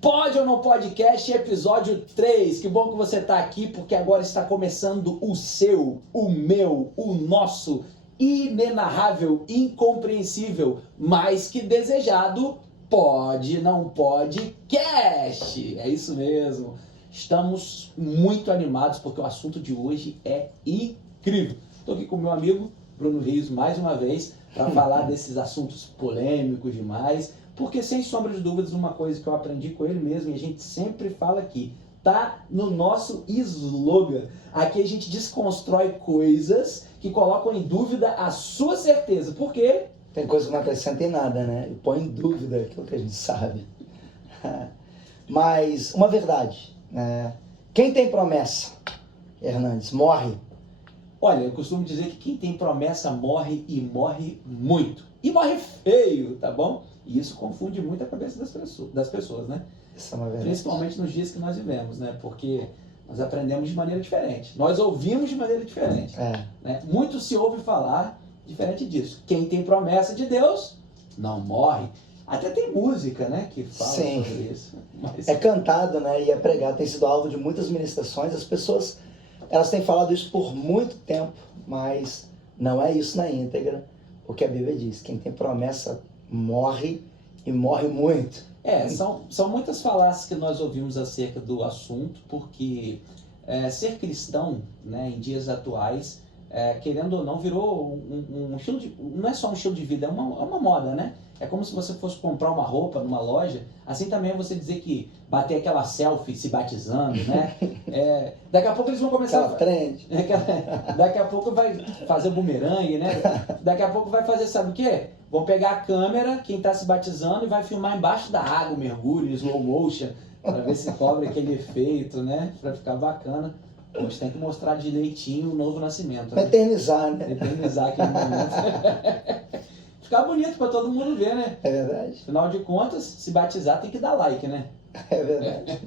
Pode ou não podcast, episódio 3. Que bom que você está aqui, porque agora está começando o seu, o meu, o nosso inenarrável, incompreensível, mais que desejado Pode Não Podcast. É isso mesmo. Estamos muito animados porque o assunto de hoje é incrível. Estou aqui com o meu amigo Bruno Rios mais uma vez para falar desses assuntos polêmicos demais. Porque, sem sombra de dúvidas, uma coisa que eu aprendi com ele mesmo, e a gente sempre fala aqui, tá no nosso slogan. Aqui a gente desconstrói coisas que colocam em dúvida a sua certeza. Por quê? Tem coisa que não acrescenta em nada, né? E põe em dúvida aquilo que a gente sabe. Mas, uma verdade, né? Quem tem promessa, Hernandes, morre. Olha, eu costumo dizer que quem tem promessa morre e morre muito. E morre feio, tá bom? E isso confunde muito a cabeça das pessoas, né? Isso é uma verdade. Principalmente nos dias que nós vivemos, né? Porque nós aprendemos de maneira diferente. Nós ouvimos de maneira diferente. Né? Muito se ouve falar diferente disso. Quem tem promessa de Deus não morre. Até tem música, né? Que fala sobre isso. Mas... É cantado, né? E é pregado. Tem sido alvo de muitas ministrações. As pessoas, elas têm falado isso por muito tempo, mas não é isso na íntegra. O que a Bíblia diz. Quem tem promessa morre e morre muito. São muitas falácias que nós ouvimos acerca do assunto, porque ser cristão, né, em dias atuais, querendo ou não, virou um estilo de... Não é só um estilo de vida, é uma moda, né? É como se você fosse comprar uma roupa numa loja, assim também é você dizer que bater aquela selfie se batizando, né? Daqui a pouco eles vão começar... Daqui a pouco vai fazer bumerangue, né? Daqui a pouco vai fazer, sabe o quê? Vão pegar a câmera, quem está se batizando, e vai filmar embaixo da água, mergulho, slow motion, para ver se cobre aquele efeito, né? Para ficar bacana. Hoje tem que mostrar direitinho o novo nascimento. Né? Eternizar, né? Eternizar aquele momento. Ficar bonito para todo mundo ver, né? É verdade. Afinal de contas, se batizar tem que dar like, né? É verdade.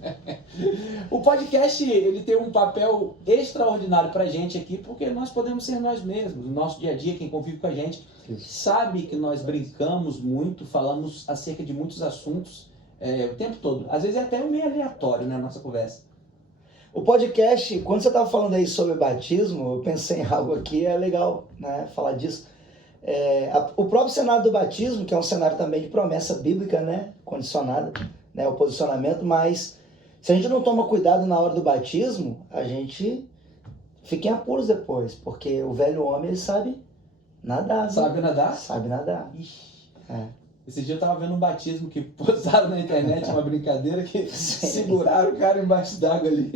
O podcast, ele tem um papel extraordinário pra gente aqui, porque nós podemos ser nós mesmos. No nosso dia a dia, quem convive com a gente sabe que nós brincamos muito, falamos acerca de muitos assuntos o tempo todo. Às vezes é até meio aleatório, né, a nossa conversa. O podcast, quando você estava falando aí sobre batismo, eu pensei em algo aqui, é legal, né, falar disso. O próprio cenário do batismo, que é um cenário também de promessa bíblica, né, condicionada, né, o posicionamento, mas se a gente não toma cuidado na hora do batismo, a gente fica em apuros depois, porque o velho homem, ele sabe nadar. Sabe nadar? Sabe nadar. Esse dia eu tava vendo um batismo que postaram na internet, uma brincadeira, que seguraram o cara embaixo d'água ali,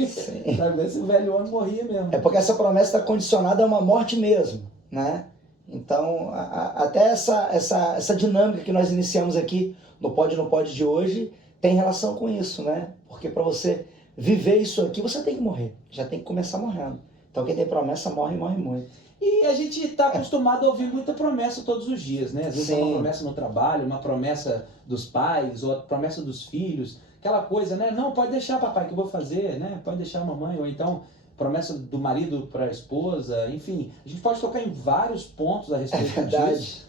pra ver se o velho homem morria mesmo. É porque essa promessa está condicionada a uma morte mesmo, né? Então, até essa dinâmica que nós iniciamos aqui no Pode Não Pode de hoje tem relação com isso, né? Porque para você viver isso aqui, você tem que morrer. Já tem que começar morrendo. Então, quem tem promessa morre e morre muito. E a gente está acostumado a ouvir muita promessa todos os dias, né? Às vezes é uma promessa no trabalho, uma promessa dos pais, ou a promessa dos filhos. Aquela coisa, né? Não, pode deixar, papai, que eu vou fazer, né? Pode deixar a mamãe, ou então... promessa do marido para a esposa, enfim, a gente pode tocar em vários pontos a respeito disso,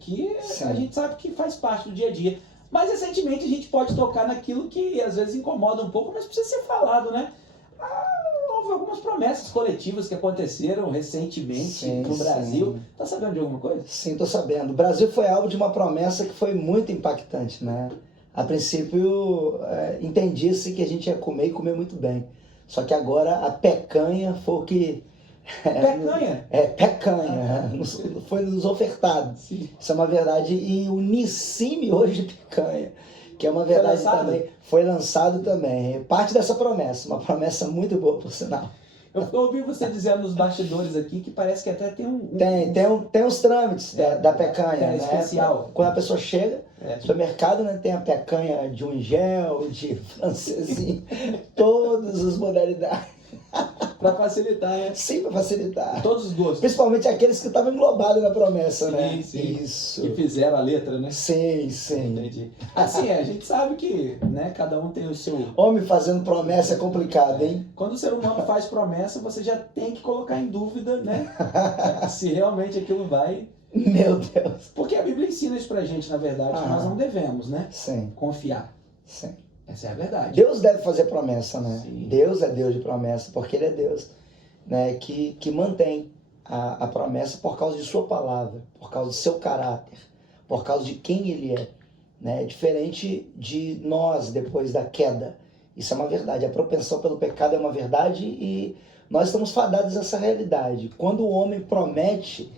que a gente sabe que faz parte do dia a dia. Mas recentemente a gente pode tocar naquilo que às vezes incomoda um pouco, mas precisa ser falado, né? Houve algumas promessas coletivas que aconteceram recentemente no Brasil. Tá sabendo de alguma coisa? Sim, tô sabendo. O Brasil foi alvo de uma promessa que foi muito impactante, né? A princípio, entendia-se que a gente ia comer e comer muito bem. Só que agora a pecanha foi o que... Pecanha? Pecanha. Foi nos ofertado. Sim. Isso é uma verdade. E o Nissime hoje picanha, que é uma verdade também. Foi lançado também. Parte dessa promessa. Uma promessa muito boa, por sinal. Eu ouvi você dizendo nos bastidores aqui que parece que até tem Tem uns trâmites da pecanha, né? Especial. Quando a pessoa chega no supermercado, né, tem a pecanha de ungel, de francesinho, todas as modalidades. Para facilitar, né? Sim, para facilitar. Todos os gostos. Principalmente aqueles que estavam englobados na promessa, né? Sim. Isso. Que fizeram a letra, né? Sim. Entendi. Assim, a gente sabe que, né, cada um tem o seu... Homem fazendo promessa é complicado, hein? Quando o ser humano faz promessa, você já tem que colocar em dúvida, né? Se realmente aquilo vai... Meu Deus. Porque a Bíblia ensina isso pra gente, na verdade, que nós não devemos, né? Sim. Confiar. Sim. Essa é a verdade. Deus deve fazer promessa, né? Sim. Deus é Deus de promessa, porque Ele é Deus, né? Que mantém a promessa por causa de sua palavra, por causa de seu caráter, por causa de quem Ele é, né? Diferente de nós depois da queda. Isso é uma verdade. A propensão pelo pecado é uma verdade e nós estamos fadados a essa realidade. Quando o homem promete,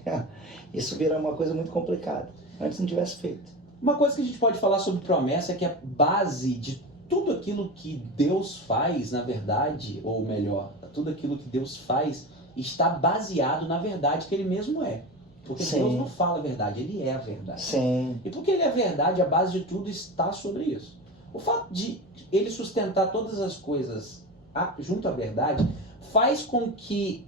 isso vira uma coisa muito complicada. Antes não tivesse feito. Uma coisa que a gente pode falar sobre promessa é que a base de tudo aquilo que Deus faz, na verdade, ou melhor, tudo aquilo que Deus faz está baseado na verdade que Ele mesmo é. Porque Sim. Deus não fala a verdade, Ele é a verdade. Sim. E porque Ele é a verdade, a base de tudo está sobre isso. O fato de Ele sustentar todas as coisas junto à verdade faz com que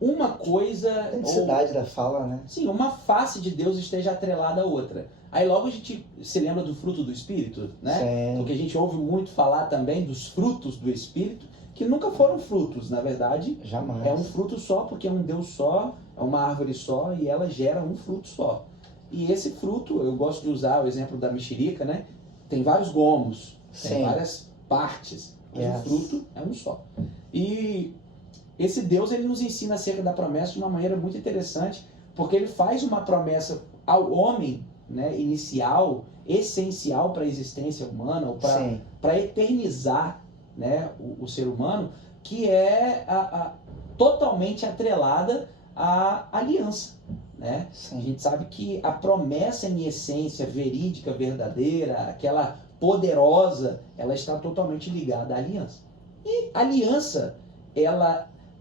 uma coisa... A intensidade da fala, né? Sim, uma face de Deus esteja atrelada à outra. Aí logo a gente se lembra do fruto do Espírito, né? Sim. Porque a gente ouve muito falar também dos frutos do Espírito, que nunca foram frutos, na verdade. Jamais. É um fruto só, porque é um Deus só, é uma árvore só e ela gera um fruto só. E esse fruto, eu gosto de usar o exemplo da mexerica, né? Tem vários gomos, tem Sim. várias partes, mas Yes. o fruto é um só. E esse Deus, ele nos ensina acerca da promessa de uma maneira muito interessante, porque ele faz uma promessa ao homem, né, inicial, essencial para a existência humana, ou Sim. para eternizar, né, o ser humano, que é totalmente atrelada à aliança. Né? A Sim. gente sabe que a promessa em essência verídica, verdadeira, aquela poderosa, ela está totalmente ligada à aliança. E aliança,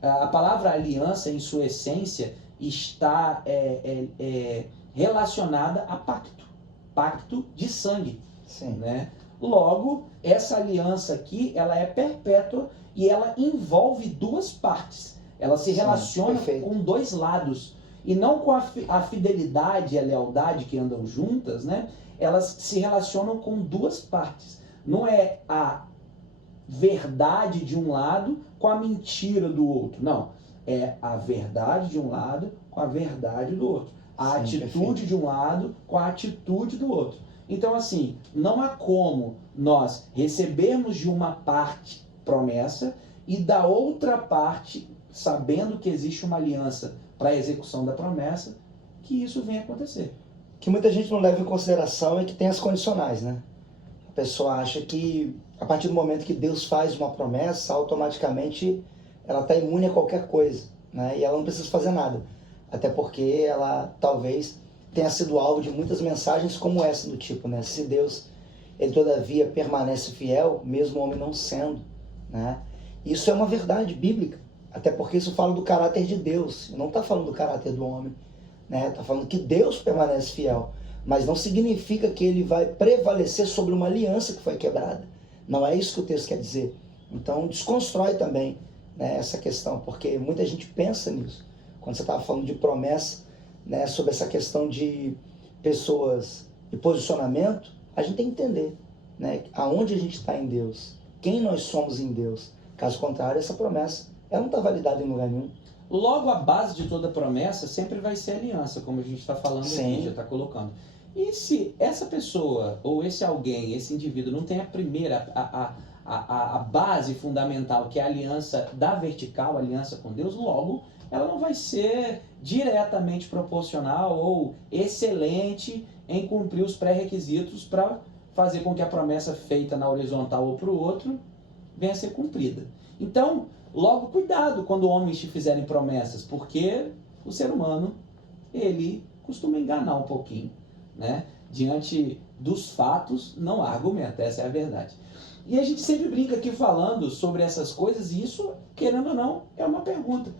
a palavra aliança em sua essência está relacionada a pacto de sangue. Sim. Né? Logo, essa aliança aqui, ela é perpétua e ela envolve duas partes. Ela se Sim, relaciona perfeito. com dois lados. E não com a fidelidade e a lealdade que andam juntas, né? Elas se relacionam com duas partes. Não é a verdade de um lado com a mentira do outro. Não. É a verdade de um lado com a verdade do outro. A Sim, atitude perfeito. de um lado com a atitude do outro. Então, assim, não há como nós recebermos de uma parte promessa e da outra parte, sabendo que existe uma aliança para a execução da promessa, que isso venha acontecer. O que muita gente não leva em consideração é que tem as condicionais, né? A pessoa acha que a partir do momento que Deus faz uma promessa, automaticamente ela está imune a qualquer coisa, né? E ela não precisa fazer nada. Até porque ela talvez tenha sido alvo de muitas mensagens como essa do tipo, né? Se Deus, ele todavia permanece fiel, mesmo o homem não sendo, né? Isso é uma verdade bíblica. Até porque isso fala do caráter de Deus, não está falando do caráter do homem, né? Está falando que Deus permanece fiel, mas não significa que ele vai prevalecer sobre uma aliança que foi quebrada. Não é isso que o texto quer dizer. Então desconstrói também, né, essa questão, porque muita gente pensa nisso. Quando você estava falando de promessa, né, sobre essa questão de pessoas e posicionamento, a gente tem que entender, né, aonde a gente está em Deus, quem nós somos em Deus. Caso contrário, essa promessa ela não está validada em lugar nenhum. Logo, a base de toda promessa sempre vai ser a aliança, como a gente está falando Sim. aqui, já está colocando. E se essa pessoa, ou esse alguém, esse indivíduo, não tem a primeira, a base fundamental, que é a aliança da vertical, a aliança com Deus, logo, ela não vai ser diretamente proporcional ou excelente em cumprir os pré-requisitos para fazer com que a promessa feita na horizontal ou para o outro venha a ser cumprida. Então, logo cuidado quando homens te fizerem promessas, porque o ser humano, ele costuma enganar um pouquinho, né? Diante dos fatos, não há argumento, essa é a verdade. E a gente sempre brinca aqui falando sobre essas coisas, e isso, querendo ou não, é uma pergunta.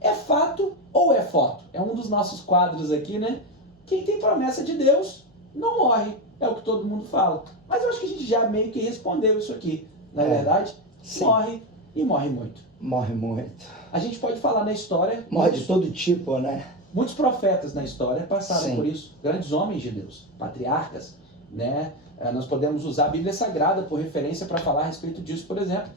É fato ou é foto? É um dos nossos quadros aqui, né? Quem tem promessa de Deus não morre, é o que todo mundo fala. Mas eu acho que a gente já meio que respondeu isso aqui, não é verdade? Sim. Morre e morre muito. Morre muito. A gente pode falar na história... Morre de todo tipo, né? Muitos profetas na história passaram Sim. por isso. Grandes homens de Deus, patriarcas, né? Nós podemos usar a Bíblia Sagrada por referência para falar a respeito disso, por exemplo.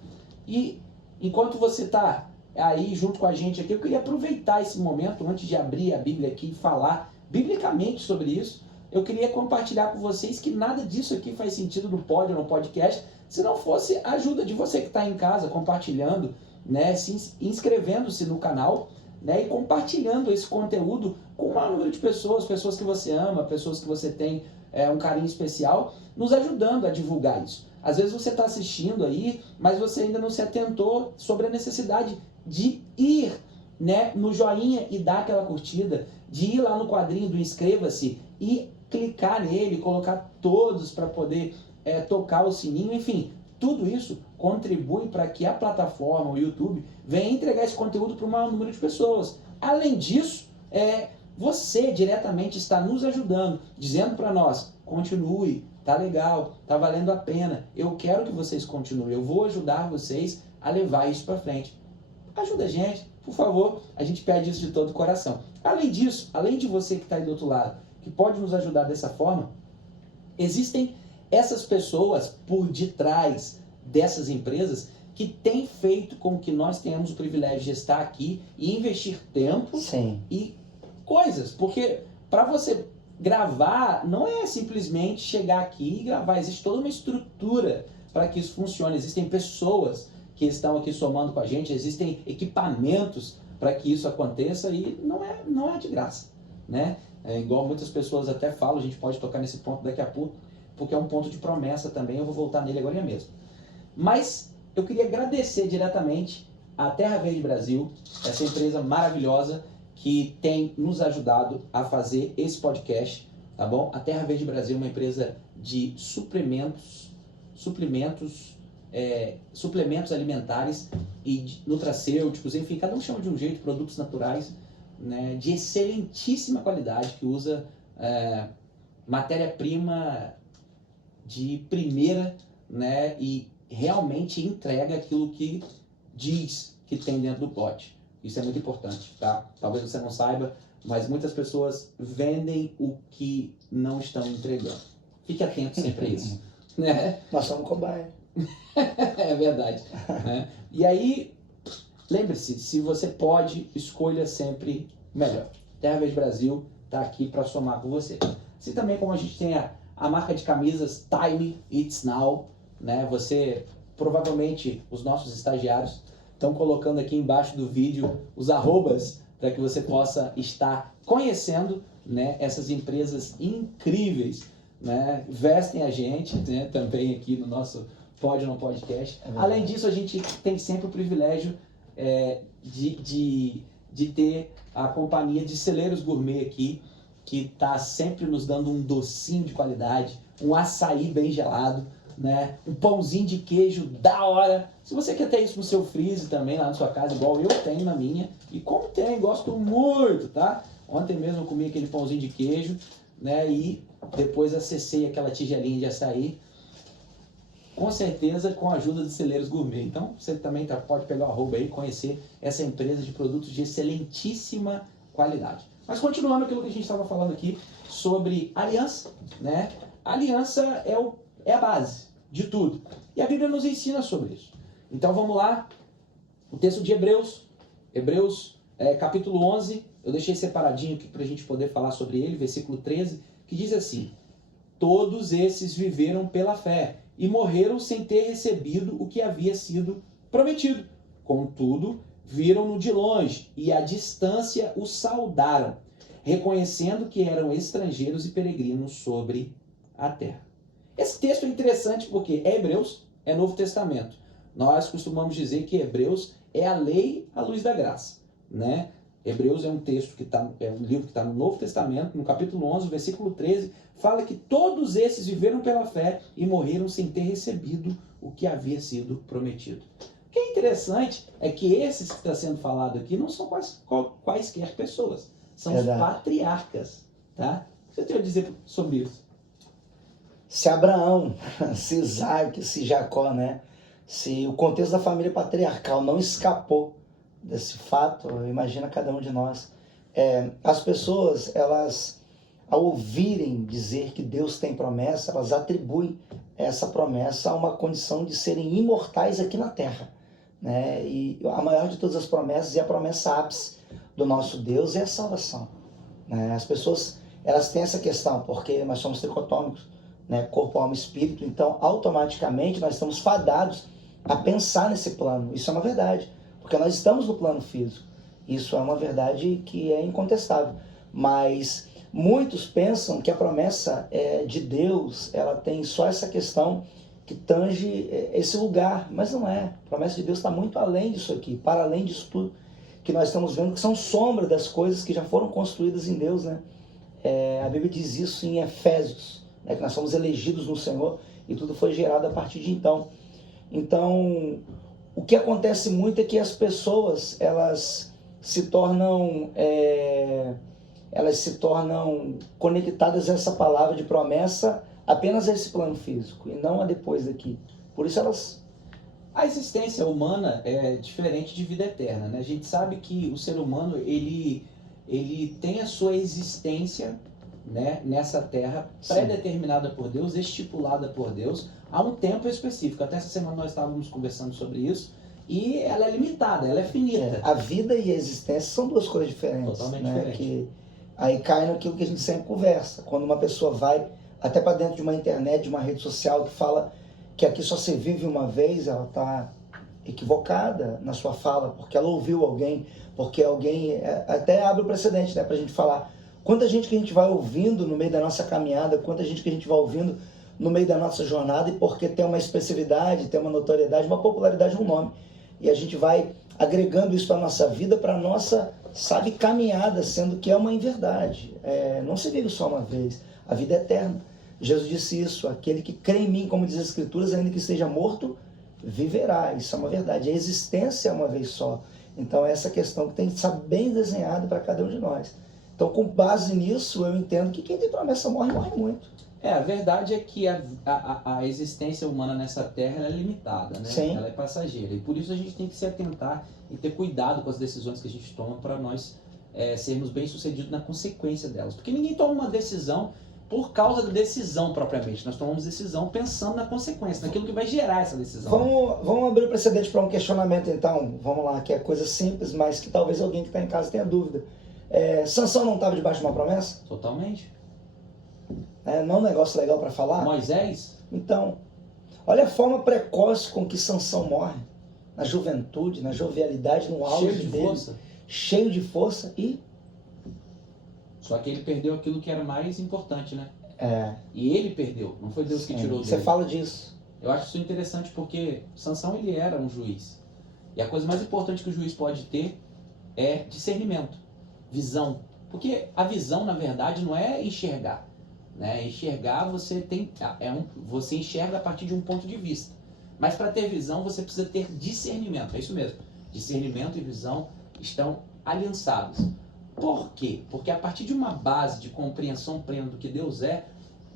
E enquanto você está aí junto com a gente aqui, eu queria aproveitar esse momento, antes de abrir a Bíblia aqui e falar biblicamente sobre isso, eu queria compartilhar com vocês que nada disso aqui faz sentido no pod ou no podcast se não fosse a ajuda de você que está em casa, compartilhando, né, inscrevendo-se no canal, né, e compartilhando esse conteúdo com o maior número de pessoas, pessoas que você ama, pessoas que você tem um carinho especial, nos ajudando a divulgar isso. Às vezes você está assistindo aí, mas você ainda não se atentou sobre a necessidade de ir, né, no joinha e dar aquela curtida, de ir lá no quadrinho do inscreva-se e clicar nele, colocar todos para poder tocar o sininho, enfim, tudo isso contribui para que a plataforma, o YouTube, venha entregar esse conteúdo para o maior número de pessoas. Além disso, você diretamente está nos ajudando, dizendo para nós, continue, tá legal, tá valendo a pena, eu quero que vocês continuem, eu vou ajudar vocês a levar isso para frente. Ajuda a gente, por favor, a gente pede isso de todo o coração. Além disso, além de você que está aí do outro lado, que pode nos ajudar dessa forma, existem essas pessoas por detrás dessas empresas que têm feito com que nós tenhamos o privilégio de estar aqui e investir tempo e coisas, porque para você gravar não é simplesmente chegar aqui e gravar, existe toda uma estrutura para que isso funcione, existem pessoas que estão aqui somando com a gente, existem equipamentos para que isso aconteça e não é de graça, né? Igual muitas pessoas até falam, a gente pode tocar nesse ponto daqui a pouco, porque é um ponto de promessa também, eu vou voltar nele agora mesmo. Mas eu queria agradecer diretamente à Terra Verde Brasil, essa empresa maravilhosa que tem nos ajudado a fazer esse podcast, tá bom? A Terra Verde Brasil é uma empresa de suplementos alimentares e nutracêuticos, enfim, cada um chama de um jeito, produtos naturais, né, de excelentíssima qualidade, que usa matéria-prima de primeira, né, e realmente entrega aquilo que diz que tem dentro do pote. Isso é muito importante, tá? Talvez você não saiba, mas muitas pessoas vendem o que não estão entregando. Fique atento sempre a isso. Né? Nós somos cobaia. É verdade. Né? E aí, lembre-se, se você pode, escolha sempre melhor. Terra Verde Brasil está aqui para somar com você. Assim também como a gente tem a marca de camisas Time It's Now, né? Você, provavelmente, os nossos estagiários estão colocando aqui embaixo do vídeo os arrobas para que você possa estar conhecendo, né, essas empresas incríveis, né? Vestem a gente, né, também aqui no nosso Pode No Podcast. Além disso, a gente tem sempre o privilégio de ter a companhia de Celeiros Gourmet aqui, que está sempre nos dando um docinho de qualidade, um açaí bem gelado, né? Um pãozinho de queijo da hora. Se você quer ter isso no seu freezer também, lá na sua casa, igual eu tenho na minha, e como tem, gosto muito, tá? Ontem mesmo eu comi aquele pãozinho de queijo, né? E depois acessei aquela tigelinha de açaí, com certeza com a ajuda de Celeiros Gourmet. Então você também pode pegar o arroba aí e conhecer essa empresa de produtos de excelentíssima qualidade. Mas continuando aquilo que a gente estava falando aqui sobre aliança, né? A aliança é a base de tudo. E a Bíblia nos ensina sobre isso. Então vamos lá, o texto de Hebreus capítulo 11, eu deixei separadinho aqui para a gente poder falar sobre ele, versículo 13, que diz assim: todos esses viveram pela fé e morreram sem ter recebido o que havia sido prometido. Contudo, viram-no de longe e à distância o saudaram, reconhecendo que eram estrangeiros e peregrinos sobre a terra. Esse texto é interessante porque é Hebreus, é Novo Testamento. Nós costumamos dizer que Hebreus é a lei à luz da graça, né? Hebreus é um texto é um livro que está no Novo Testamento, no capítulo 11, versículo 13, fala que todos esses viveram pela fé e morreram sem ter recebido o que havia sido prometido. O que é interessante é que esses que está sendo falado aqui não são quaisquer pessoas, são os patriarcas, tá? O que você tem a dizer sobre isso? Se Abraão, se Isaac, se Jacó, né? Se o contexto da família patriarcal não escapou desse fato, imagina cada um de nós. As pessoas, elas, ao ouvirem dizer que Deus tem promessa, elas atribuem essa promessa a uma condição de serem imortais aqui na Terra, né? E a maior de todas as promessas, e a promessa ápice do nosso Deus, é a salvação, né? As pessoas, elas têm essa questão, porque nós somos tricotômicos, né? Corpo, alma e espírito. Então, automaticamente, nós estamos fadados a pensar nesse plano. Isso é uma verdade, porque nós estamos no plano físico. Isso é uma verdade que é incontestável. Mas muitos pensam que a promessa de Deus, ela tem só essa questão que tange esse lugar, mas não é. A promessa de Deus está muito além disso aqui, para além disso tudo que nós estamos vendo, que são sombra das coisas que já foram construídas em Deus, né? A Bíblia diz isso em Efésios, né? Que nós somos elegidos no Senhor e tudo foi gerado a partir de então. Então, o que acontece muito é que as pessoas, elas se tornam conectadas a essa palavra de promessa apenas a esse plano físico e não a depois daqui. Por isso elas... A existência humana é diferente de vida eterna, né? A gente sabe que o ser humano, ele tem a sua existência, né, nessa terra, pré-determinada por Deus, estipulada por Deus, há um tempo específico. Até essa semana nós estávamos conversando sobre isso, e ela é limitada, ela é finita. A vida e a existência são duas coisas diferentes. Totalmente né? diferentes. Que aí cai naquilo que a gente sempre conversa. Quando uma pessoa vai até para dentro de uma internet, de uma rede social que fala que aqui só se vive uma vez, ela está equivocada na sua fala, porque ela ouviu alguém, porque alguém até abre o precedente, né, para a gente falar. Quanta gente que a gente vai ouvindo no meio da nossa caminhada, quanta gente que a gente vai ouvindo no meio da nossa jornada, e porque tem uma expressividade, tem uma notoriedade, uma popularidade, um nome. E a gente vai agregando isso para a nossa vida, para a nossa, sabe, caminhada, sendo que é uma inverdade. Não se vive só uma vez, a vida é eterna. Jesus disse isso, aquele que crê em mim, como diz as Escrituras, ainda que esteja morto, viverá. Isso é uma verdade. A existência é uma vez só. Então, essa questão que tem que estar bem desenhada para cada um de nós. Então, com base nisso, eu entendo que quem tem promessa morre muito. A verdade é que a existência humana nessa terra ela é limitada, né? Sim. Ela é passageira. E por isso a gente tem que se atentar e ter cuidado com as decisões que a gente toma para nós sermos bem-sucedidos na consequência delas. Porque ninguém toma uma decisão por causa da decisão propriamente. Nós tomamos decisão pensando na consequência, naquilo que vai gerar essa decisão. Vamos abrir o precedente para um questionamento, então. Vamos lá, que é coisa simples, mas que talvez alguém que está em casa tenha dúvida. Sansão não estava debaixo de uma promessa? Totalmente. Não é um negócio legal para falar? Moisés? Então, olha a forma precoce com que Sansão morre. Na juventude, na jovialidade, no auge cheio de dele. Força. Cheio de força e... Só que ele perdeu aquilo que era mais importante, né? E ele perdeu, não foi Deus que tirou dele. Você fala disso. Eu acho isso interessante porque Sansão ele era um juiz. E a coisa mais importante que o juiz pode ter é discernimento, visão. Porque a visão, na verdade, não é enxergar. Né? Enxergar você você enxerga a partir de um ponto de vista. Mas para ter visão você precisa ter discernimento. É isso mesmo. Discernimento e visão estão aliançados. Por quê? Porque a partir de uma base de compreensão plena do que Deus é,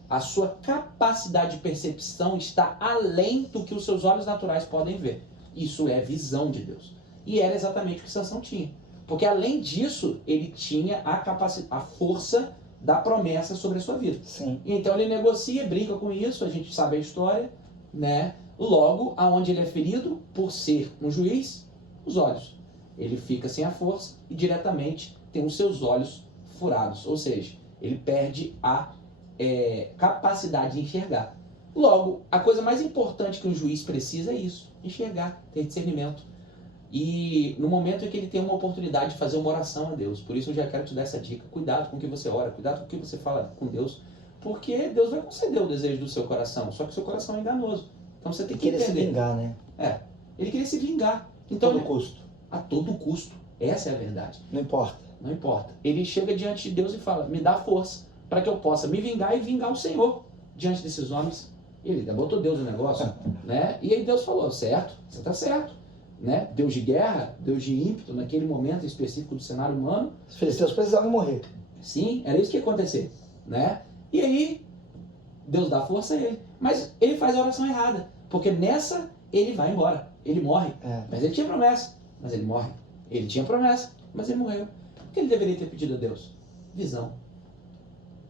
a sua capacidade de percepção está além do que os seus olhos naturais podem ver. Isso é visão de Deus. E era exatamente o que Sansão tinha. Porque além disso, ele tinha a força da promessa sobre a sua vida. Sim. Então ele negocia, brinca com isso, a gente sabe a história, né? Logo, aonde ele é ferido, por ser um juiz, os olhos. Ele fica sem a força e diretamente tem os seus olhos furados. Ou seja, ele perde a capacidade de enxergar. Logo, a coisa mais importante que um juiz precisa é isso, enxergar, ter discernimento. E no momento em que ele tem uma oportunidade de fazer uma oração a Deus, por isso eu já quero te dar essa dica, cuidado com o que você ora, cuidado com o que você fala com Deus, porque Deus vai conceder o desejo do seu coração, só que o seu coração é enganoso. Então você tem que entender. Ele queria se vingar, né? Ele queria se vingar. Então, a todo custo. A todo custo. Essa é a verdade. Não importa. Não importa. Ele chega diante de Deus e fala, me dá força para que eu possa me vingar e vingar o Senhor diante desses homens. Ele ainda botou Deus no negócio, né? E aí Deus falou, certo, você está certo. Né? Deus de guerra, Deus de ímpeto, naquele momento específico do cenário humano. Os filisteus precisavam morrer. Sim, era isso que ia acontecer. Né? E aí, Deus dá força a ele. Mas ele faz a oração errada. Porque nessa, ele vai embora. Ele morre. Mas ele tinha promessa. Mas ele morre. Ele tinha promessa, mas ele morreu. O que ele deveria ter pedido a Deus? Visão.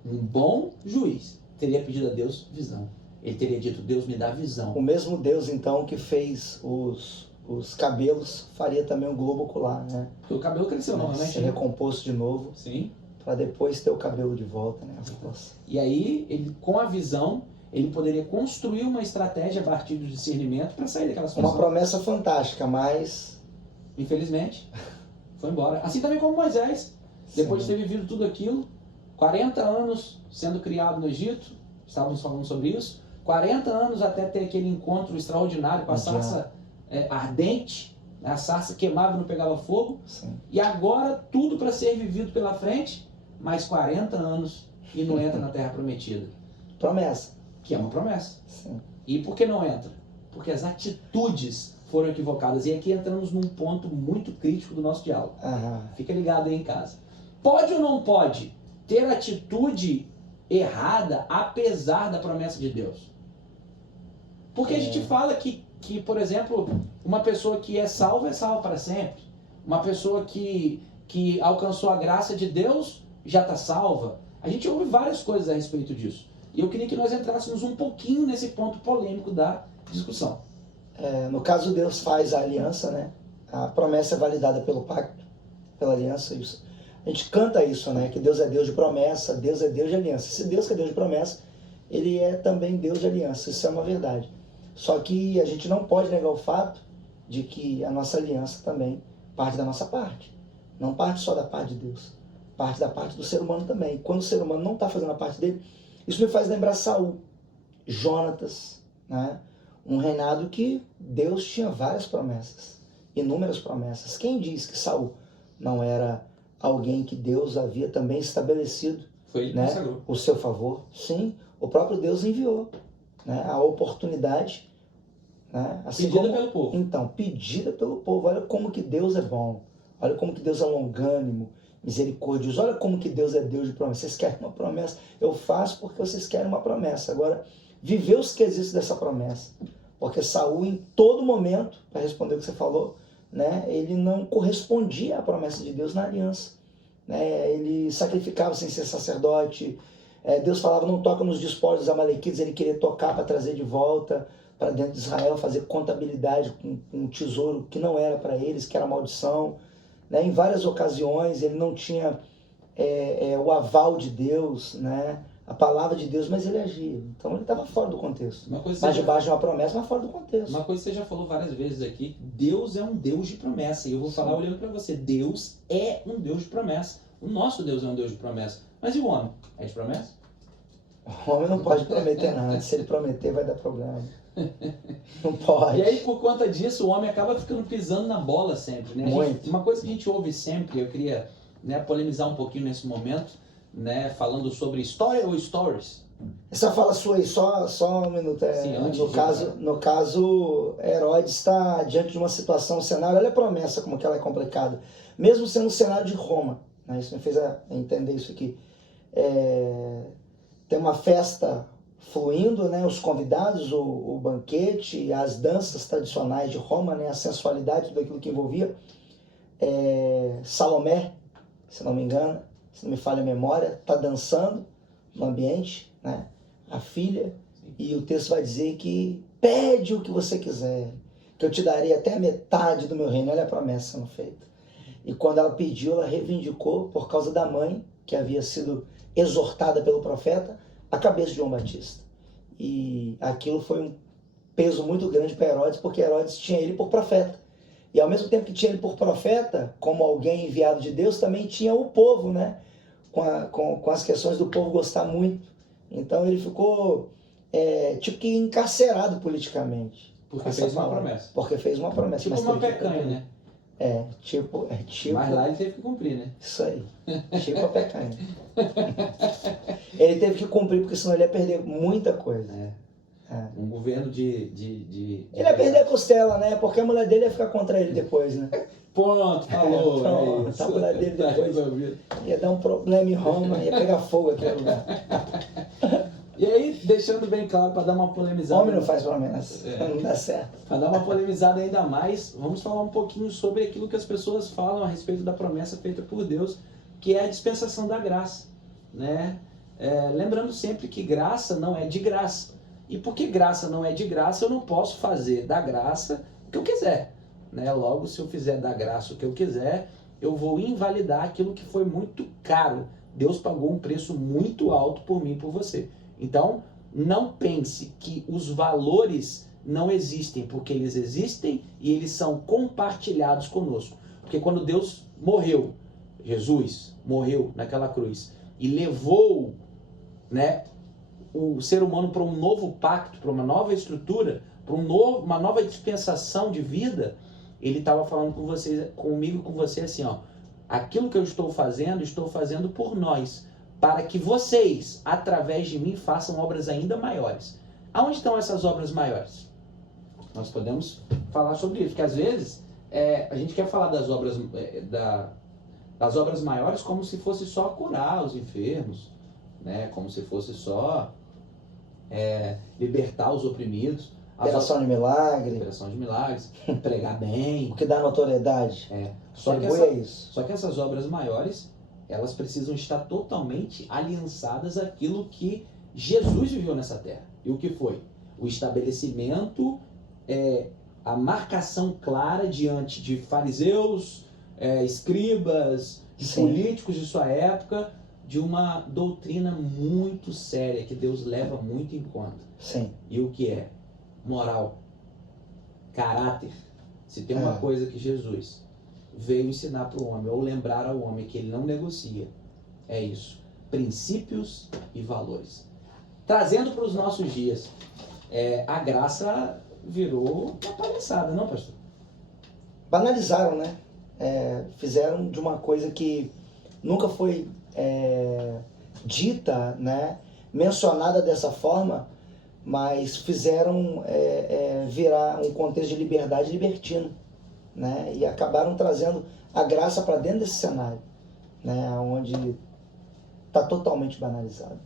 Um bom juiz teria pedido a Deus visão. Ele teria dito, Deus me dá visão. O mesmo Deus, então, que fez os cabelos, faria também o globo ocular, né? Porque o cabelo cresceu novamente. Ser recomposto de novo. Sim. Para depois ter o cabelo de volta, né? E aí, ele, com a visão, ele poderia construir uma estratégia a partir do discernimento para sair daquela situação. Uma promessa fantástica, mas... Infelizmente, foi embora. Assim também como Moisés, depois de ter vivido tudo aquilo, 40 anos sendo criado no Egito, estávamos falando sobre isso, 40 anos até ter aquele encontro extraordinário com a sarça ardente, a sarça queimava e não pegava fogo, e agora tudo para ser vivido pela frente, mais 40 anos e não entra na Terra Prometida. Promessa. Que é uma promessa. Sim. E por que não entra? Porque as atitudes foram equivocadas. E aqui entramos num ponto muito crítico do nosso diálogo. Fica ligado aí em casa. Pode ou não pode ter atitude errada apesar da promessa de Deus? Porque a gente fala que, por exemplo, uma pessoa que é salva para sempre. Uma pessoa que alcançou a graça de Deus já está salva. A gente ouve várias coisas a respeito disso. E eu queria que nós entrássemos um pouquinho nesse ponto polêmico da discussão. No caso, Deus faz a aliança, né? A promessa é validada pelo pacto, pela aliança. Isso. A gente canta isso, né? Que Deus é Deus de promessa, Deus é Deus de aliança. Se Deus que é Deus de promessa, Ele é também Deus de aliança. Isso é uma verdade. Só que a gente não pode negar o fato de que a nossa aliança também parte da nossa parte. Não parte só da parte de Deus. Parte da parte do ser humano também. E quando o ser humano não está fazendo a parte dele, isso me faz lembrar Saul, Jonatas, né? Um reinado que Deus tinha várias promessas, inúmeras promessas. Quem diz que Saul não era alguém que Deus havia também estabelecido, foi, né, o seu favor? Sim, o próprio Deus enviou, né, a oportunidade, né, assim pedida como, pelo povo. Então, pedida pelo povo. Olha como que Deus é bom, olha como que Deus é longânimo, misericordioso, olha como que Deus é Deus de promessa. Vocês querem uma promessa? Eu faço porque vocês querem uma promessa. Agora, viver os quesitos dessa promessa. Porque Saul, em todo momento, para responder o que você falou, né, ele não correspondia à promessa de Deus na aliança. Né? Ele sacrificava sem ser sacerdote. Deus falava, não toca nos despojos dos amalequitas. Ele queria tocar para trazer de volta para dentro de Israel, fazer contabilidade com um tesouro que não era para eles, que era maldição. Né? Em várias ocasiões ele não tinha o aval de Deus, né? A palavra de Deus, mas ele agia. Então ele estava fora do contexto. Mas debaixo de uma promessa, mas fora do contexto. Uma coisa que você já falou várias vezes aqui, Deus é um Deus de promessa. E eu vou falar olhando para você, Deus é um Deus de promessa. O nosso Deus é um Deus de promessa. Mas e o homem? É de promessa? O homem não pode prometer nada. Se ele prometer, vai dar problema. Não pode. E aí, por conta disso, o homem acaba ficando pisando na bola sempre. Né? Uma coisa que a gente ouve sempre, eu queria, né, polemizar um pouquinho nesse momento, né, falando sobre história ou stories. Essa fala sua aí, só um minuto. Sim, no caso, Herodes está diante de uma situação, um cenário, olha a promessa, como que ela é complicada. Mesmo sendo um cenário de Roma, né, isso me fez entender isso aqui. Tem uma festa fluindo, né, os convidados, o banquete, as danças tradicionais de Roma, né, a sensualidade, tudo aquilo que envolvia. Salomé, se não me engano, se não me falha a memória, está dançando no ambiente, né? A filha, e o texto vai dizer que pede o que você quiser, que eu te darei até a metade do meu reino. Olha a promessa sendo feita. E quando ela pediu, ela reivindicou, por causa da mãe, que havia sido exortada pelo profeta, a cabeça de João Batista. E aquilo foi um peso muito grande para Herodes, porque Herodes tinha ele por profeta. E ao mesmo tempo que tinha ele por profeta, como alguém enviado de Deus, também tinha o povo, né? Com as questões do povo gostar muito. Então ele ficou tipo que encarcerado politicamente. Porque fez uma promessa. Porque fez uma promessa. Tipo uma pecanha, né? Tipo. Mas lá ele teve que cumprir, né? Isso aí. Tipo a pecanha. Ele teve que cumprir, porque senão ele ia perder muita coisa. Um governo de ele ia perder a costela, né? Porque a mulher dele ia ficar contra ele depois, né? Pronto, falou. Pronto, a mulher dele depois ia dar um problema em Roma, ia pegar fogo aquele lugar. E aí, deixando bem claro, para dar uma polemizada... Homem não faz promessa, não dá certo. Para dar uma polemizada ainda mais, vamos falar um pouquinho sobre aquilo que as pessoas falam a respeito da promessa feita por Deus, que é a dispensação da graça, né? Lembrando sempre que graça não é de graça. E porque graça não é de graça, eu não posso fazer da graça o que eu quiser, né? Logo, se eu fizer da graça o que eu quiser, eu vou invalidar aquilo que foi muito caro. Deus pagou um preço muito alto por mim e por você. Então, não pense que os valores não existem, porque eles existem e eles são compartilhados conosco. Porque quando Deus morreu, Jesus morreu naquela cruz e levou, né, o ser humano para um novo pacto, para uma nova estrutura, para uma nova dispensação de vida, ele estava falando com vocês, comigo e com você assim, ó, aquilo que eu estou fazendo por nós, para que vocês, através de mim, façam obras ainda maiores. Aonde estão essas obras maiores? Nós podemos falar sobre isso, porque às vezes a gente quer falar das obras maiores como se fosse só curar os enfermos, né? Como se fosse só libertar os oprimidos. Operação de milagre. Operação de milagres, pregar bem. O que dá notoriedade. Só que essas obras maiores, elas precisam estar totalmente aliançadas àquilo que Jesus viveu nessa terra. E o que foi? O estabelecimento, a marcação clara diante de fariseus, escribas, de políticos de sua época, de uma doutrina muito séria, que Deus leva muito em conta. Sim. E o que é? Moral, caráter. Se tem uma coisa que Jesus veio ensinar para o homem, ou lembrar ao homem que ele não negocia, é isso: princípios e valores. Trazendo para os nossos dias, a graça virou uma palhaçada, não, pastor? Banalizaram, né? Fizeram de uma coisa que nunca foi dita, né? Mencionada dessa forma, mas fizeram virar um contexto de liberdade libertino, né? E acabaram trazendo a graça para dentro desse cenário, né? Onde está totalmente banalizado.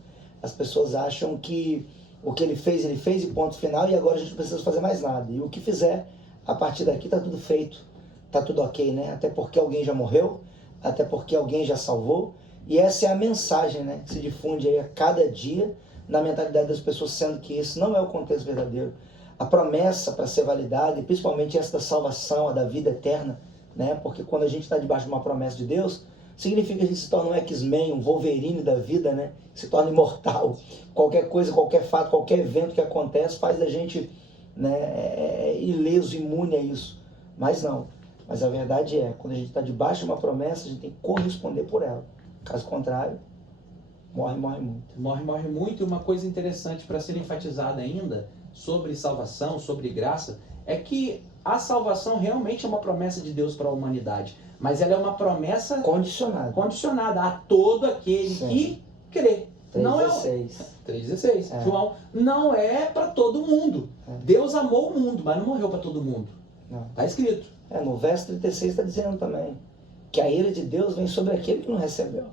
As pessoas acham que o que ele fez e ponto final, e agora a gente não precisa fazer mais nada. E o que fizer, a partir daqui está tudo feito, está tudo ok, né? Até porque alguém já morreu, até porque alguém já salvou, e essa é a mensagem, né, que se difunde aí a cada dia na mentalidade das pessoas, sendo que esse não é o contexto verdadeiro. A promessa para ser validada, e principalmente essa da salvação, a da vida eterna, né? Porque quando a gente está debaixo de uma promessa de Deus, significa que a gente se torna um X-Men, um Wolverine da vida, né? Se torna imortal. Qualquer coisa, qualquer fato, qualquer evento que acontece faz da gente, né, ileso, imune a isso. Mas não. Mas a verdade é, quando a gente está debaixo de uma promessa, a gente tem que corresponder por ela. Caso contrário, morre muito. Morre muito. Uma coisa interessante para ser enfatizada ainda sobre salvação, sobre graça, é que a salvação realmente é uma promessa de Deus para a humanidade. Mas ela é uma promessa condicionada a todo aquele que crê. 3,16. João, não é para todo mundo. Deus amou o mundo, mas não morreu para todo mundo. Está escrito. No verso 36 está dizendo também que a ira de Deus vem sobre aquele que não recebeu.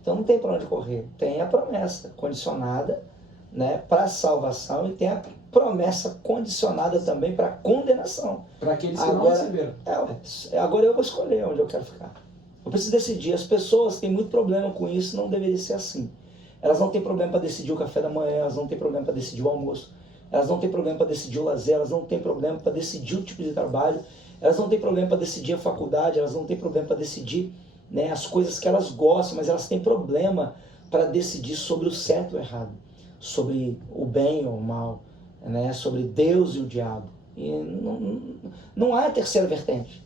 Então não tem para onde correr. Tem a promessa condicionada, né, para a salvação, e tem a promessa condicionada também para a condenação. Para aqueles que não receberam. Agora eu vou escolher onde eu quero ficar. Eu preciso decidir. As pessoas têm muito problema com isso, não deveria ser assim. Elas não têm problema para decidir o café da manhã, elas não têm problema para decidir o almoço, elas não têm problema para decidir o lazer, elas não têm problema para decidir o tipo de trabalho, elas não têm problema para decidir a faculdade, elas não têm problema para decidir, né, as coisas que elas gostam, mas elas têm problema para decidir sobre o certo e o errado, sobre o bem ou o mal, né, sobre Deus e o diabo. E não há terceira vertente.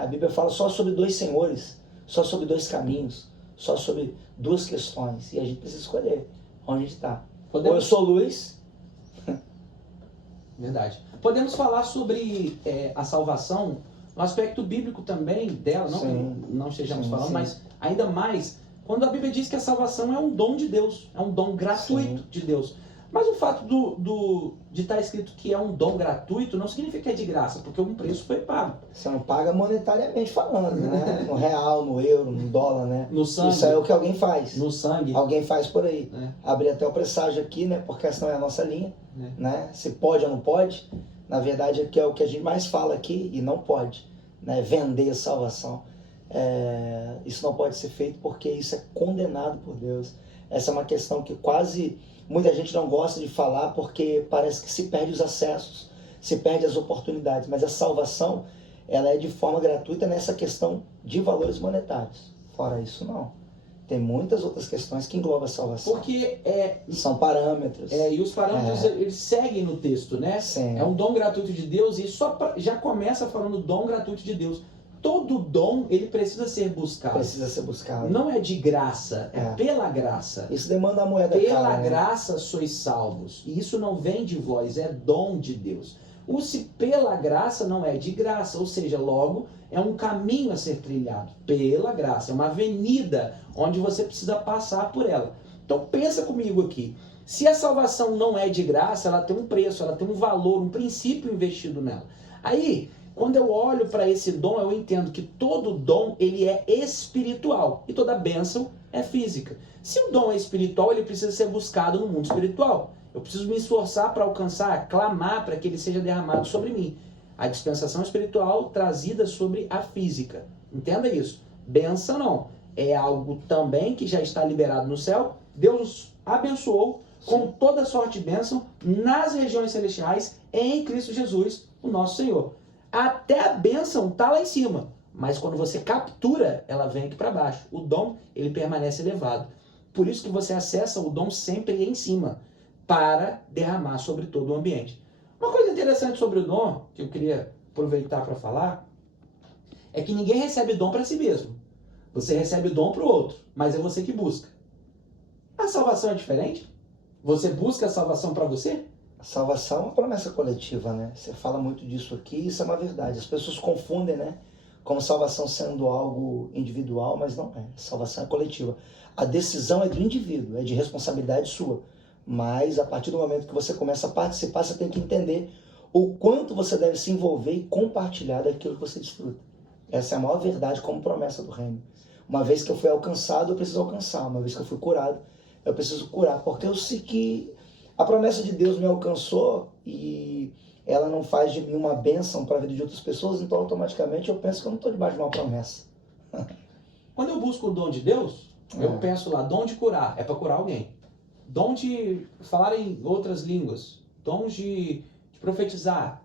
A Bíblia fala só sobre dois senhores, só sobre dois caminhos, só sobre duas questões. E a gente precisa escolher onde a gente está. Ou eu sou luz. Verdade. Podemos falar sobre a salvação no aspecto bíblico também dela, não que não estejamos falando, mas ainda mais quando a Bíblia diz que a salvação é um dom de Deus, é um dom gratuito de Deus. Mas o fato de estar escrito que é um dom gratuito não significa que é de graça, porque um preço foi pago. Você não paga monetariamente falando, né? No real, no euro, no dólar, né? No sangue. Isso é o que alguém faz. No sangue. Alguém faz por aí. Abrir até o presságio aqui, né? Porque essa não é a nossa linha, né? Se pode ou não pode. Na verdade, é o que a gente mais fala aqui, e não pode, né? Vender a salvação. Isso não pode ser feito porque isso é condenado por Deus. Essa é uma questão que muita gente não gosta de falar, porque parece que se perde os acessos, se perde as oportunidades. Mas a salvação, ela é de forma gratuita nessa questão de valores monetários. Fora isso, não. Tem muitas outras questões que englobam a salvação. Porque São parâmetros. e os parâmetros eles seguem no texto, né? Sim. É um dom gratuito de Deus e já começa falando dom gratuito de Deus. Todo dom ele precisa ser buscado. Precisa ser buscado. Não é de graça, é pela graça. Isso demanda a moeda Pela cara, né? graça sois salvos. E isso não vem de vós, é dom de Deus. O se pela graça não é de graça, ou seja, logo é um caminho a ser trilhado pela graça, é uma avenida onde você precisa passar por ela. Então pensa comigo aqui. Se a salvação não é de graça, ela tem um preço, ela tem um valor, um princípio investido nela. Aí, quando eu olho para esse dom, eu entendo que todo dom ele é espiritual e toda bênção é física. Se o dom é espiritual, ele precisa ser buscado no mundo espiritual. Eu preciso me esforçar para alcançar, clamar para que ele seja derramado sobre mim. A dispensação espiritual trazida sobre a física. Entenda isso. Bênção não. É algo também que já está liberado no céu. Deus abençoou com toda sorte de bênção nas regiões celestiais em Cristo Jesus, o nosso Senhor. Até a bênção está lá em cima. Mas quando você captura, ela vem aqui para baixo. O dom, ele permanece elevado. Por isso que você acessa o dom sempre em cima, para derramar sobre todo o ambiente. Uma coisa interessante sobre o dom, que eu queria aproveitar para falar, é que ninguém recebe dom para si mesmo. Você recebe dom para o outro, mas é você que busca. A salvação é diferente? Você busca a salvação para você? A salvação é uma promessa coletiva, né? Você fala muito disso aqui, isso é uma verdade. As pessoas confundem, né? Como salvação sendo algo individual, mas não é. Salvação é coletiva. A decisão é do indivíduo, é de responsabilidade sua. Mas a partir do momento que você começa a participar, você tem que entender o quanto você deve se envolver e compartilhar daquilo que você desfruta. Essa é a maior verdade como promessa do reino. Uma vez que eu fui alcançado, eu preciso alcançar. Uma vez que eu fui curado, eu preciso curar. Porque eu sei que a promessa de Deus me alcançou e ela não faz de mim uma bênção para a vida de outras pessoas, então automaticamente eu penso que eu não estou debaixo de uma promessa. Quando eu busco o dom de Deus, eu penso lá, dom de curar, é para curar alguém. Dom de falar em outras línguas, dom de profetizar,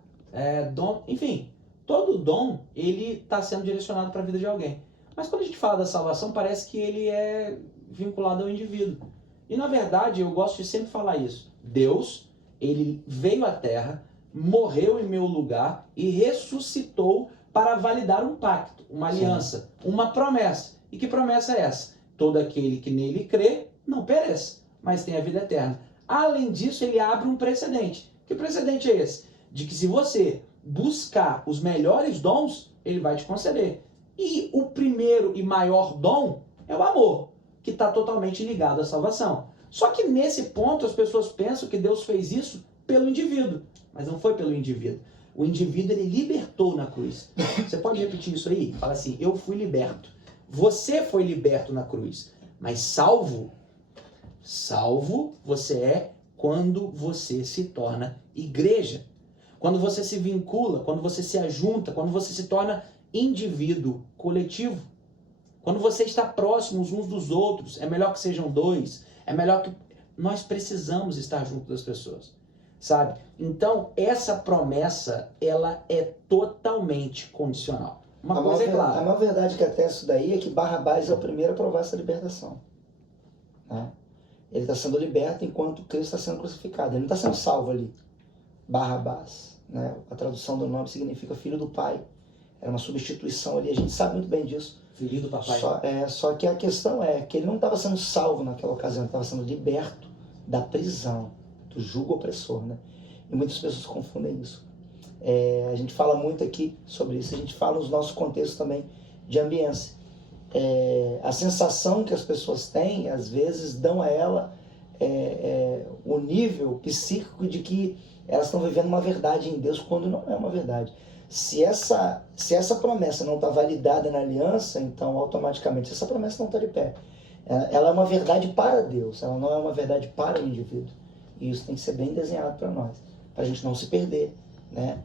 enfim, todo dom ele está sendo direcionado para a vida de alguém. Mas quando a gente fala da salvação, parece que ele é vinculado ao indivíduo. E na verdade, eu gosto de sempre falar isso. Deus, ele veio à Terra, morreu em meu lugar e ressuscitou para validar um pacto, uma aliança, uma promessa. E que promessa é essa? Todo aquele que nele crê não pereça, mas tem a vida eterna. Além disso, ele abre um precedente. Que precedente é esse? De que se você buscar os melhores dons, ele vai te conceder. E o primeiro e maior dom é o amor, que está totalmente ligado à salvação. Só que nesse ponto as pessoas pensam que Deus fez isso pelo indivíduo, mas não foi pelo indivíduo. O indivíduo ele libertou na cruz. Você pode repetir isso aí? Fala assim, eu fui liberto. Você foi liberto na cruz, mas salvo você é quando você se torna igreja. Quando você se vincula, quando você se ajunta, quando você se torna indivíduo coletivo. Quando você está próximos uns dos outros, é melhor que sejam dois, é melhor que... Nós precisamos estar junto das pessoas, sabe? Então, essa promessa, ela é totalmente condicional. Uma coisa é clara. A maior verdade que atesta isso daí é que Barrabás é o primeiro a provar essa libertação. Né? Ele está sendo liberto enquanto Cristo está sendo crucificado. Ele não está sendo salvo ali. Barrabás, né? A tradução do nome significa filho do pai. Era uma substituição ali, a gente sabe muito bem disso. Filho do papai. Só que a questão é que ele não estava sendo salvo naquela ocasião, ele estava sendo liberto da prisão, do jugo opressor, né? E muitas pessoas confundem isso. A gente fala muito aqui sobre isso, a gente fala nos nossos contextos também de ambiência. A sensação que as pessoas têm, às vezes, dão a ela o nível psíquico de que elas estão vivendo uma verdade em Deus, quando não é uma verdade. Se essa promessa não está validada na aliança, então automaticamente essa promessa não está de pé. Ela é uma verdade para Deus, ela não é uma verdade para o indivíduo. E isso tem que ser bem desenhado para nós, para a gente não se perder, né?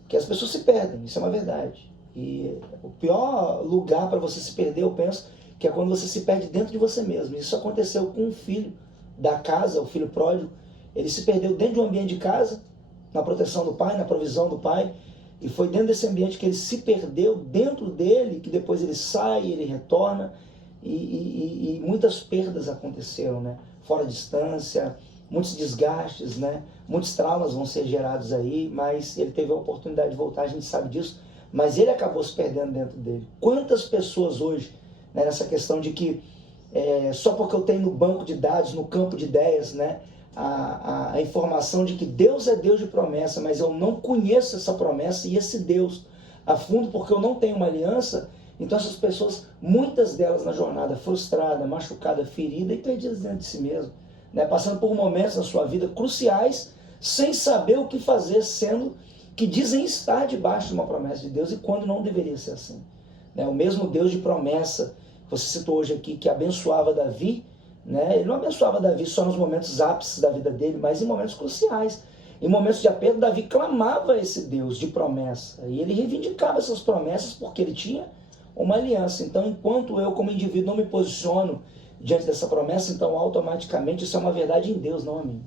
Porque as pessoas se perdem, isso é uma verdade. E o pior lugar para você se perder, eu penso, que é quando você se perde dentro de você mesmo. Isso aconteceu com um filho da casa, o filho pródigo. Ele se perdeu dentro de um ambiente de casa, na proteção do pai, na provisão do pai. E foi dentro desse ambiente que ele se perdeu, dentro dele, que depois ele sai, ele retorna. e muitas perdas aconteceram, né? Fora distância, muitos desgastes, né? Muitos traumas vão ser gerados aí, mas ele teve a oportunidade de voltar, a gente sabe disso, mas ele acabou se perdendo dentro dele. Quantas pessoas hoje, né, nessa questão de que só porque eu tenho no banco de dados, no campo de ideias, né, a informação de que Deus é Deus de promessa, mas eu não conheço essa promessa e esse Deus a fundo porque eu não tenho uma aliança. Então essas pessoas, muitas delas na jornada, frustrada, machucada, ferida e perdidas dentro de si mesmo, né, passando por momentos na sua vida cruciais, sem saber o que fazer, sendo que dizem estar debaixo de uma promessa de Deus e quando não deveria ser assim, né? O mesmo Deus de promessa que você citou hoje aqui, que abençoava Davi, né? Ele não abençoava Davi só nos momentos ápices da vida dele, mas em momentos cruciais. Em momentos de aperto, Davi clamava a esse Deus de promessa. E ele reivindicava essas promessas porque ele tinha uma aliança. Então, enquanto eu, como indivíduo, não me posiciono diante dessa promessa, então automaticamente isso é uma verdade em Deus, não a mim.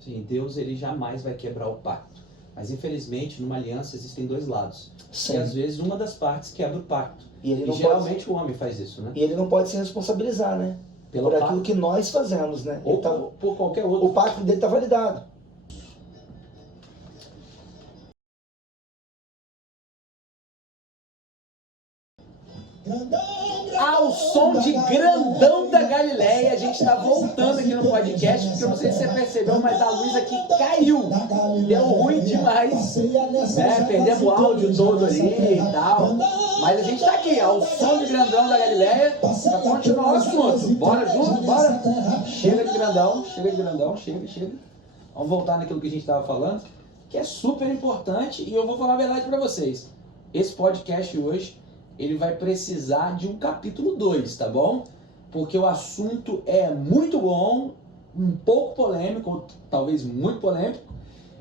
Sim, Deus ele jamais vai quebrar o pacto. Mas infelizmente, numa aliança existem dois lados. Sim. E às vezes uma das partes quebra o pacto. E ele não geralmente o homem faz isso, né? E ele não pode se responsabilizar, né? Por aquilo que nós fazemos, né? Ou por qualquer outro. O pacto dele está validado. Ao som de Grandão da Galileia, a gente está voltando aqui no podcast, porque eu não sei se você percebeu, mas a luz aqui caiu. Deu ruim demais, né? Perdemos o áudio todo ali e tal. Mas a gente está aqui, ao som de Grandão da Galileia, para continuar o assunto. Bora junto, bora? Chega de Grandão, chega. Vamos voltar naquilo que a gente estava falando, que é super importante, e eu vou falar a verdade para vocês. Esse podcast hoje, ele vai precisar de um capítulo 2, tá bom? Porque o assunto é muito bom, um pouco polêmico, ou talvez muito polêmico,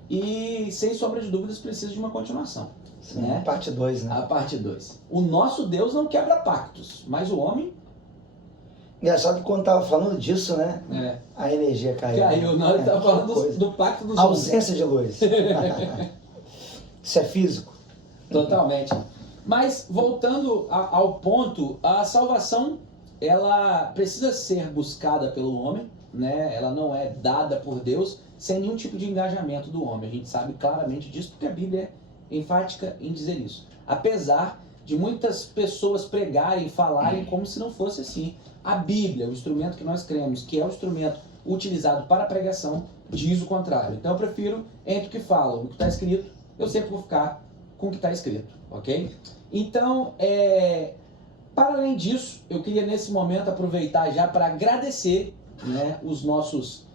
e sem sombra de dúvidas precisa de uma continuação. Sim, né? A parte 2, né? A parte 2. O nosso Deus não quebra pactos, mas o homem... Engraçado que quando tava falando disso, né? A energia caiu. Caiu, não, ele tava falando do pacto dos homens. Ausência de luz. Isso é físico. Totalmente. Mas, voltando ao ponto, a salvação, ela precisa ser buscada pelo homem, né? Ela não é dada por Deus sem nenhum tipo de engajamento do homem. A gente sabe claramente disso porque a Bíblia é enfática em dizer isso. Apesar de muitas pessoas pregarem e falarem como se não fosse assim. A Bíblia, o instrumento que nós cremos, que é o instrumento utilizado para a pregação, diz o contrário. Então eu prefiro, entre o que falam e o que está escrito, eu sempre vou ficar com o que está escrito, ok? Então, para além disso, eu queria nesse momento aproveitar já para agradecer, né, os nossos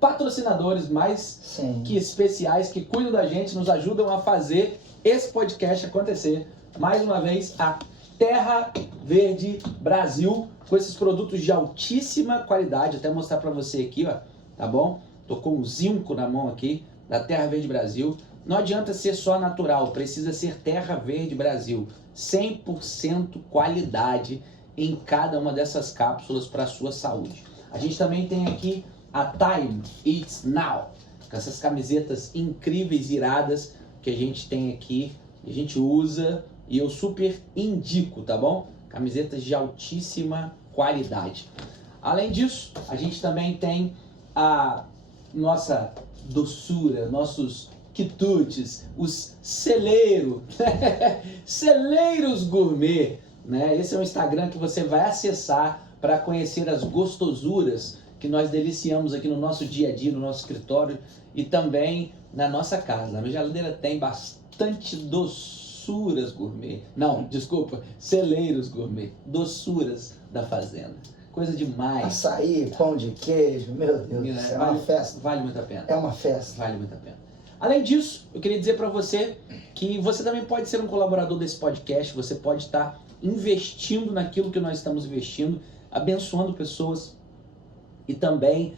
patrocinadores mais que especiais, que cuidam da gente, nos ajudam a fazer esse podcast acontecer. Mais uma vez, a Terra Verde Brasil, com esses produtos de altíssima qualidade, até mostrar para você aqui, ó, tá bom? Tô com um zinco na mão aqui, da Terra Verde Brasil. Não adianta ser só natural, precisa ser Terra Verde Brasil. 100% qualidade em cada uma dessas cápsulas para a sua saúde. A gente também tem aqui a Time It's Now, com essas camisetas incríveis, iradas, que a gente tem aqui, a gente usa e eu super indico, tá bom? Camisetas de altíssima qualidade. Além disso, a gente também tem a nossa doçura, nossos quitutes, os celeiros gourmet, né? Esse é o Instagram que você vai acessar para conhecer as gostosuras que nós deliciamos aqui no nosso dia a dia, no nosso escritório e também na nossa casa. A minha geladeira tem bastante doçuras gourmet. Não, desculpa, celeiros gourmet, doçuras da fazenda. Coisa demais. Açaí, pão de queijo, meu Deus, é uma festa. Vale muito a pena. É uma festa. Vale muito a pena. Além disso, eu queria dizer para você que você também pode ser um colaborador desse podcast, você pode estar investindo naquilo que nós estamos investindo, abençoando pessoas e também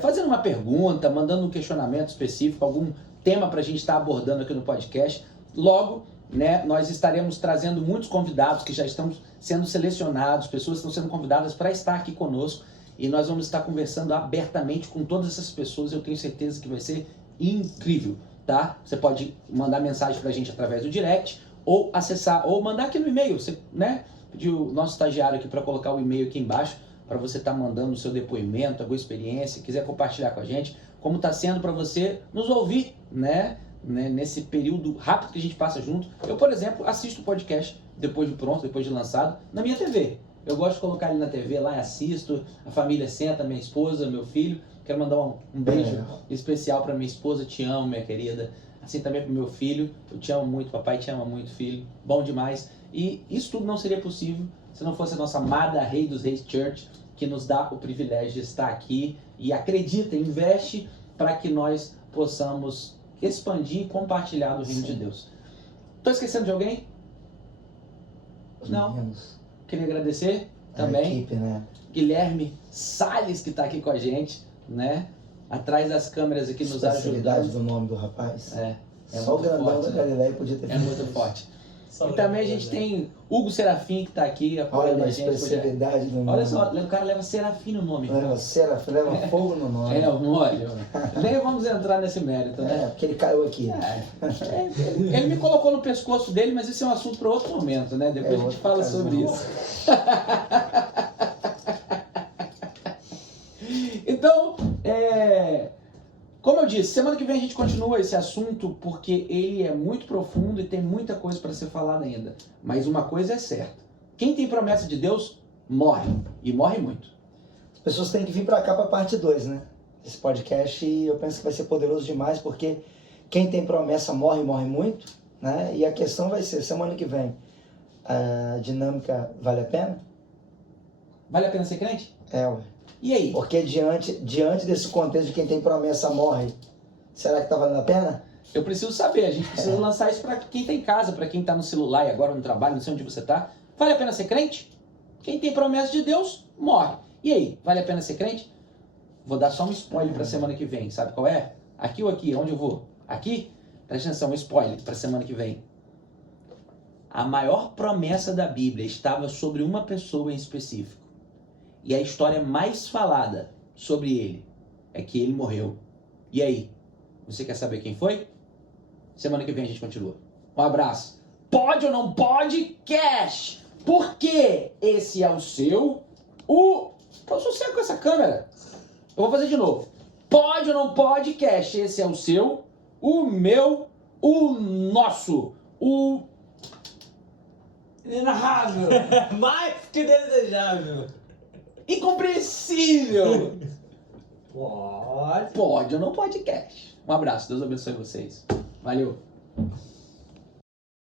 fazendo uma pergunta, mandando um questionamento específico, algum tema para a gente estar abordando aqui no podcast. Logo, né, nós estaremos trazendo muitos convidados que já estão sendo selecionados, pessoas estão sendo convidadas para estar aqui conosco e nós vamos estar conversando abertamente com todas essas pessoas. Eu tenho certeza que vai ser incrível, tá? Você pode mandar mensagem pra gente através do direct ou acessar, ou mandar aqui no e-mail, você, né? Pedir o nosso estagiário aqui para colocar o e-mail aqui embaixo, para você estar mandando o seu depoimento, alguma experiência, quiser compartilhar com a gente, como está sendo para você nos ouvir, né? Nesse período rápido que a gente passa junto. Eu, por exemplo, assisto o podcast depois de pronto, depois de lançado, na minha TV. Eu gosto de colocar ele na TV lá e assisto, a família senta, minha esposa, meu filho. Quero mandar um beijo especial para minha esposa, te amo, minha querida. Assim também para meu filho, eu te amo muito, papai te ama muito, filho. Bom demais. E isso tudo não seria possível se não fosse a nossa amada Rei dos Reis Church, que nos dá o privilégio de estar aqui e acredita, investe para que nós possamos expandir e compartilhar do reino de Deus. Estou esquecendo de alguém? Não. Meninos. Queria agradecer também. A equipe, né? Guilherme Salles, que está aqui com a gente, né? Atrás das câmeras aqui nos ajudando. Do nome do rapaz. É Só o muito grandão forte, da né? Galileia podia ter É muito forte. E também a gente tem Hugo Serafim, que está aqui apoiando Olha a a gente. expressividade do nome. Olha só, o cara leva Serafim no nome. Leva Serafim, leva fogo no nome. Olha. Nem vamos entrar nesse mérito, né? Porque ele caiu aqui. Ele me colocou no pescoço dele, mas isso é um assunto para outro momento, né? Depois a gente fala sobre isso. Então, como eu disse, semana que vem a gente continua esse assunto porque ele é muito profundo e tem muita coisa para ser falada ainda. Mas uma coisa é certa: quem tem promessa de Deus morre, e morre muito. As pessoas têm que vir para cá para a parte 2, né? Esse podcast, eu penso que vai ser poderoso demais, porque quem tem promessa morre muito, né? E a questão vai ser, semana que vem, a dinâmica vale a pena? Vale a pena ser crente? Ué. E aí? Porque diante desse contexto de quem tem promessa morre, será que tá valendo a pena? Eu preciso saber, a gente precisa lançar isso para quem tá em casa, para quem tá no celular e agora no trabalho, não sei onde você tá. Vale a pena ser crente? Quem tem promessa de Deus, morre. E aí, vale a pena ser crente? Vou dar só um spoiler para semana que vem, sabe qual é? Aqui ou aqui? Onde eu vou? Aqui? Presta atenção, um spoiler para semana que vem. A maior promessa da Bíblia estava sobre uma pessoa em específico. E a história mais falada sobre ele é que ele morreu. E aí? Você quer saber quem foi? Semana que vem a gente continua. Um abraço. Pode ou não pode? Cash! Porque esse é o seu... Eu sou cego com essa câmera. Eu vou fazer de novo. Pode ou não pode? Cash. Esse é o seu, o meu, o nosso, o... inenarrável. Mais que desejável. Incompreensível. Pode. Pode ou não pode, Cash. Um abraço. Deus abençoe vocês. Valeu.